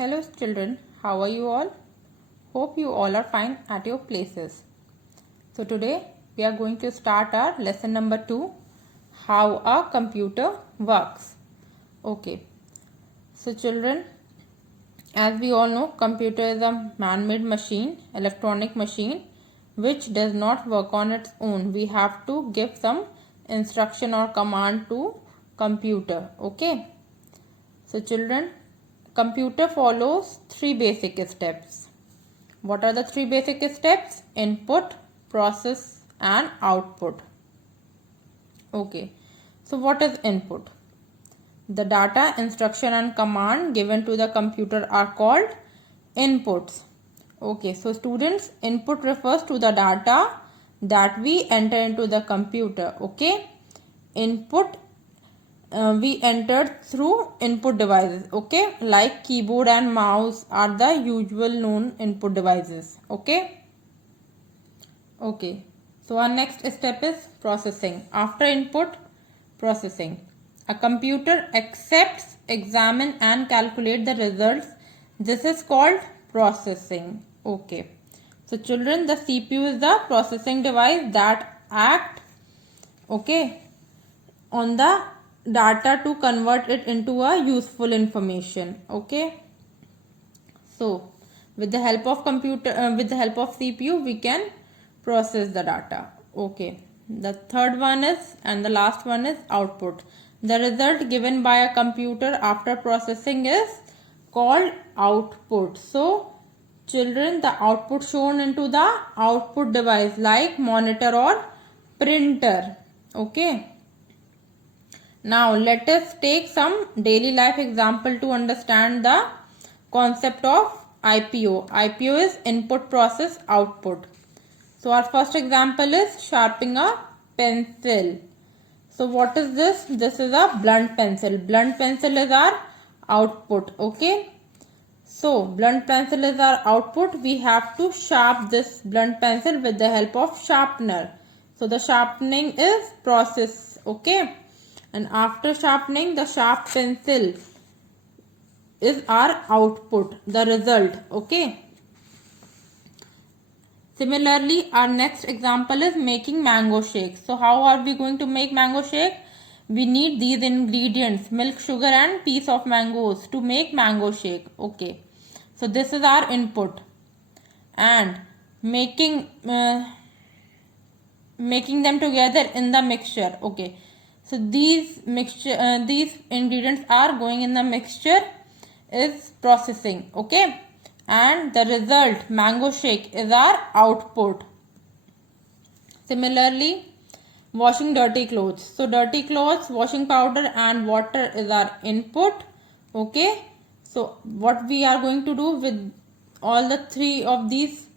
Hello children, how are you all? Hope you all are fine at your places. So today we are going to start our lesson number 2, how a computer works. Okay, so children, as we all know, computer is a man-made machine, electronic machine, which does not work on its own. We have to give some instruction or command to computer. Okay, so children, computer follows 3 basic steps. What are the 3 basic steps? Input, process and output. Okay, so what is input? The data, instruction and command given to the computer are called inputs. Okay, so students, input refers to the data that we enter into the computer. Okay, input we entered through input devices. Okay, like keyboard and mouse are the usual known input devices. Okay, so our next step is processing. After input, processing. A computer accepts, examine and calculate the results. This is called processing. Okay, so children, the CPU is the processing device that act on the data to convert it into a useful information. Okay, so with the help of CPU we can process the data. Okay, the third one is and the last one is output. The result given by a computer after processing is called output. So children, the output shown into the output device like monitor or printer. Okay, now let us take some daily life example to understand the concept of IPO. IPO is input process output. So our first example is sharpening a pencil. So what is this? This is a blunt pencil. Blunt pencil is our output. Okay. So blunt pencil is our output. We have to sharpen this blunt pencil with the help of sharpener. So the sharpening is process. Okay. And after sharpening, the sharp pencil is our output, the result. Okay. Similarly, our next example is making mango shake. So how are we going to make mango shake? We need these ingredients, milk, sugar and piece of mangoes to make mango shake. Okay. So this is our input. And making them together in the mixture. Okay. So these ingredients are going in the mixture is processing. Okay, and the result mango shake is our output. Similarly, washing dirty clothes. So dirty clothes, washing powder and water is our input. Okay, so what we are going to do with all the 3 of these?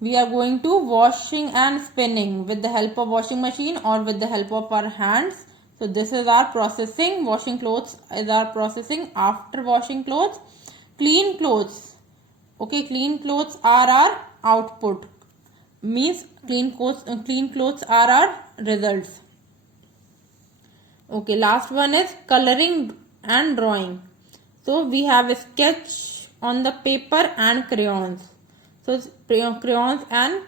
We are going to washing and spinning with the help of washing machine or with the help of our hands. So this is our processing. Washing clothes is our processing. After washing clothes, clean clothes. Okay, clean clothes are our output. Means clean clothes are our results. Okay, last one is coloring and drawing. So we have a sketch on the paper and crayons. So crayons and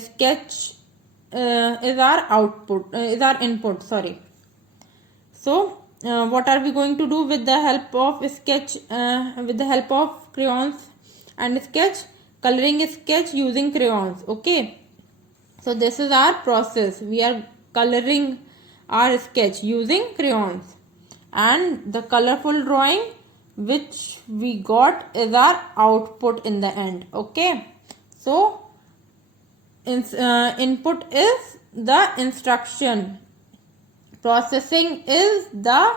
sketch is our output, is our input. Sorry. So what are we going to do with the help of sketch? With the help of crayons and sketch, coloring sketch using crayons. Okay. So this is our process. We are coloring our sketch using crayons, and the colorful drawing which we got is our output in the end. Okay. So input is the instruction. Processing is the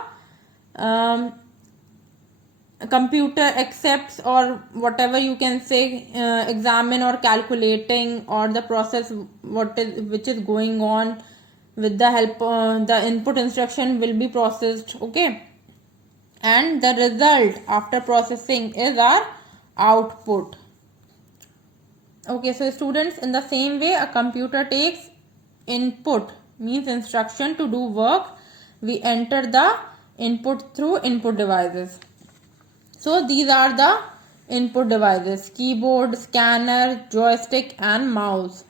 computer accepts or whatever you can say, examine or calculating or the process which is going on with the help the input instruction will be processed. Okay, and the result after processing is our output. Okay, so students, in the same way a computer takes input means instruction to do work. We enter the input through input devices. So these are the input devices: keyboard, scanner, joystick and mouse.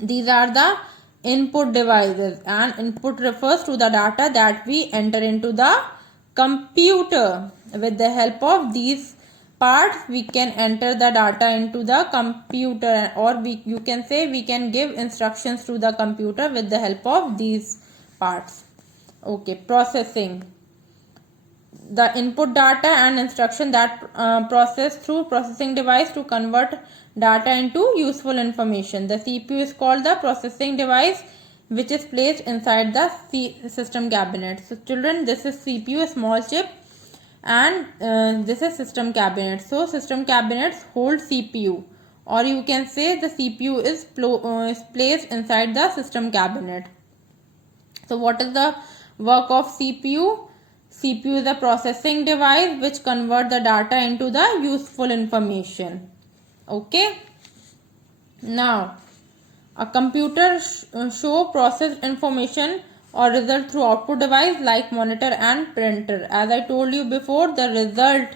These are the input devices, and input refers to the data that we enter into the computer. With the help of these parts we can enter the data into the computer, or you can say we can give instructions to the computer with the help of these parts. Okay, processing: the input data and instruction that process through processing device to convert data into useful information. The CPU is called the processing device, which is placed inside the system cabinet. So children, this is CPU, a small chip, and this is system cabinet. So system cabinets hold CPU, or you can say the CPU is placed inside the system cabinet. So what is the work of CPU? CPU is a processing device which convert the data into the useful information. Okay. Now, a computer show processed information or result through output device like monitor and printer. As I told you before, the result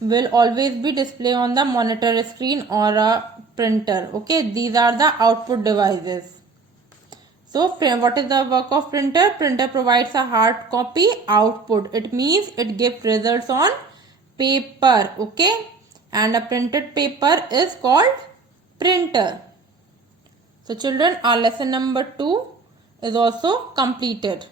will always be displayed on the monitor screen or a printer. Okay, these are the output devices. So what is the work of printer? Printer provides a hard copy output. It means it gives results on paper. Okay, and a printed paper is called printer. So children, our lesson number 2 is also completed.